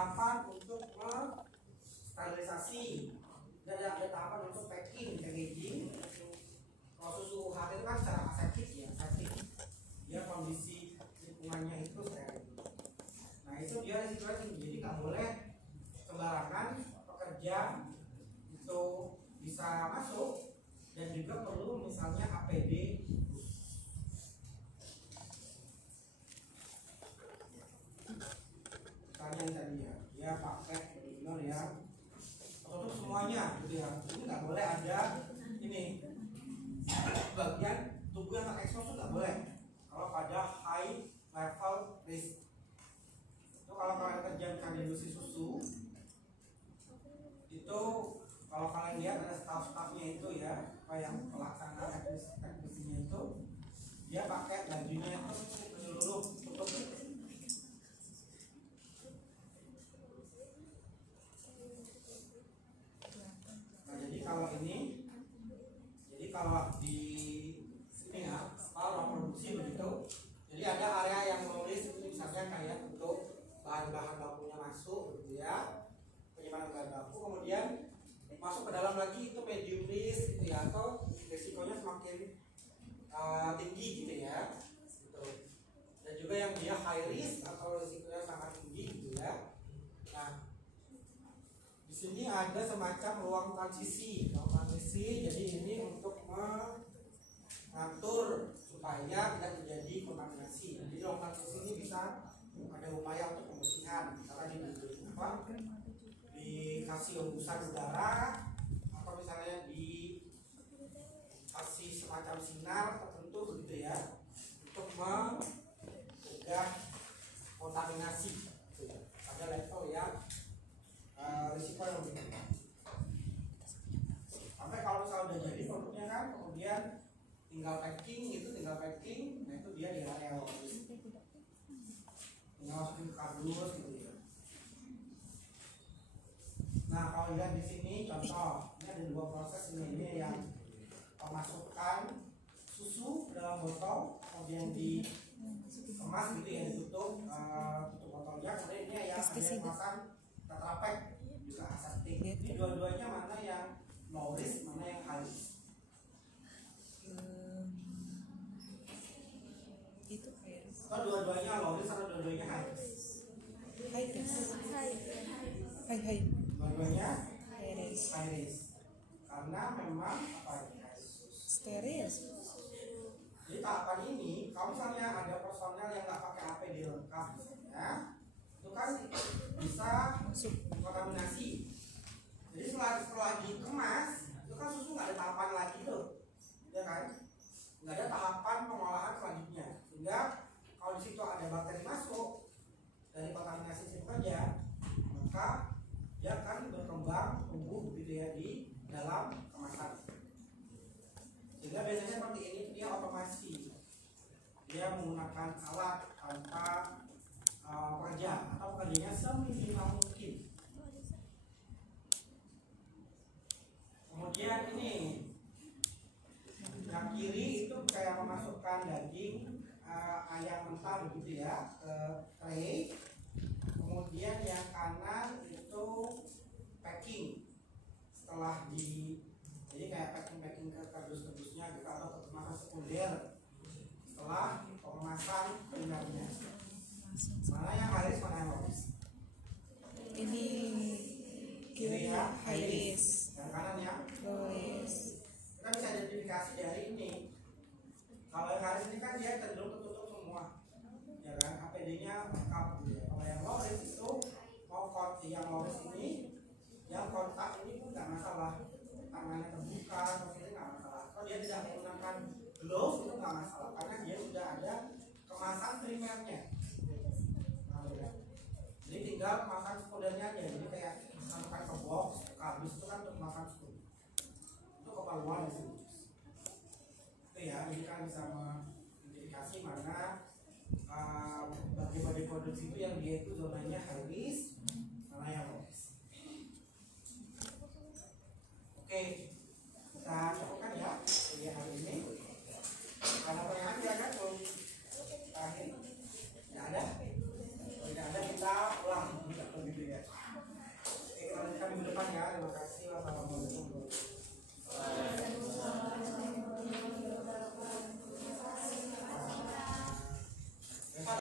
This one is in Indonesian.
tahapan untuk sterilisasi, dan ada tahapan untuk packaging. Kalau susu UHT itu kan secara aseptik ya, dia kondisi lingkungannya itu steril. Nah itu dia risikonya tinggi, jadi nggak boleh sembarangan pekerja itu bisa masuk, dan juga perlu misalnya APD. Misalnya yang tadi ya, dia pakai benar ya, untuk semuanya gitu ya. Ini nggak boleh ada ini bagian tubuh yang terekspos, itu nggak boleh. Kalau pada high level risk itu, kalau kalian kerja di industri susu itu, kalau kalian lihat ada staff-staffnya itu ya, apa yang pelaksana teknisinya itu, dia pakai bajunya itu menyeluruh tutup. Nah jadi kalau ini, jadi kalau di sini ya, kalau produksi begitu, jadi ada area yang menulis itu, misalnya kayak untuk bahan-bahan bakunya masuk gitu ya, penyimpanan bahan baku, kemudian masuk ke dalam lagi itu medium risk gitu ya, atau risikonya semakin tinggi gitu ya gitu. Dan juga yang dia high risk atau risikonya sangat tinggi gitu ya. Nah di sini ada semacam ruang transisi, jadi ini untuk mengatur supaya tidak terjadi kontaminasi. Jadi ruang transisi ini bisa ada upaya untuk pembersihan, misalnya dikasih hembusan udara, atau misalnya dikasih semacam sinar tertentu begitu ya, untuk mencegah kontaminasi gitu ya, pada level yang risiko yang lebih tinggi. Sampai kalau misalnya udah jadi produknya kan, kemudian tinggal packing, nah itu dia di area tinggal masukin ke kardus gitu ya. Nah kalau lihat di sini contoh, ini ada dua proses ini yang memasukkan susu dalam botol, kemudian dikemas gitu ya, ditutup botolnya, kemudian ini yang ada yang memasang Tetra Pak juga aseptik. Ini dua-duanya mana yang low risk, mana yang high risk? Itu high risk. Atau dua-duanya low risk atau dua-duanya high risk? High risk. High. Dua-duanya High risk. high risk. Karena memang apa ya? Steril. Jadi tahapan ini, kalau misalnya ada personel yang nggak pakai APD lengkap misalnya, itu kan bisa kontaminasi. Jadi setelah dikemas, itu kan susu nggak ada tahapan lagi tuh, ya kan? Nggak ada tahapan pengolahan selanjutnya. Sehingga kalau di situ ada bakteri masuk dari kontaminasi itu saja, maka dia akan berkembang tumbuh gitu ya di dalam kemasan. Sehingga biasanya seperti ini dia otomasi, dia menggunakan alat tanpa pekerja atau pekerjanya seminimal mungkin. Kemudian ini yang kiri itu kayak memasukkan daging ayam mentah begitu ya ke tray. Kemudian yang kanan itu packing setelah jadi kayak packing ke kardus-kardusnya gitu, atau kemasan sekunder setelah pengemasan primernya. Mana yang high risk, mana yang low risk? Ini Kiri ya high risk. yang kanan ya Low risk. kita bisa identifikasi dari ini. Kalau yang high risk ini kan dia cenderung tertutup semua, ya kan, APD-nya lengkap gitu ya. Kalau yang low risk itu yang low risk ini, yang kontak ini pun nggak masalah, tangannya terbuka atau ini nggak masalah. Kalau dia tidak menggunakan glove itu nggak masalah, karena dia sudah ada kemasan primernya. Jadi tinggal kemasan sekundernya aja. Jadi kayak masukkan ke box, kardus itu kan untuk kemasan sekunder, itu keperluan di sini. Itu ya, jadi kan bisa mengidentifikasi mana bagi-bagi produksi itu yang dia itu zonanya high risk, mana yang low risk. Oke, kita cukupkan ya hari ini. Ada pertanyaan ya kan? Terakhir, tidak ada. Tidak ada, kita ulang begitu ya. depan ya. Terima kasih. Wassalamualaikum warahmatullahi wabarakatuh.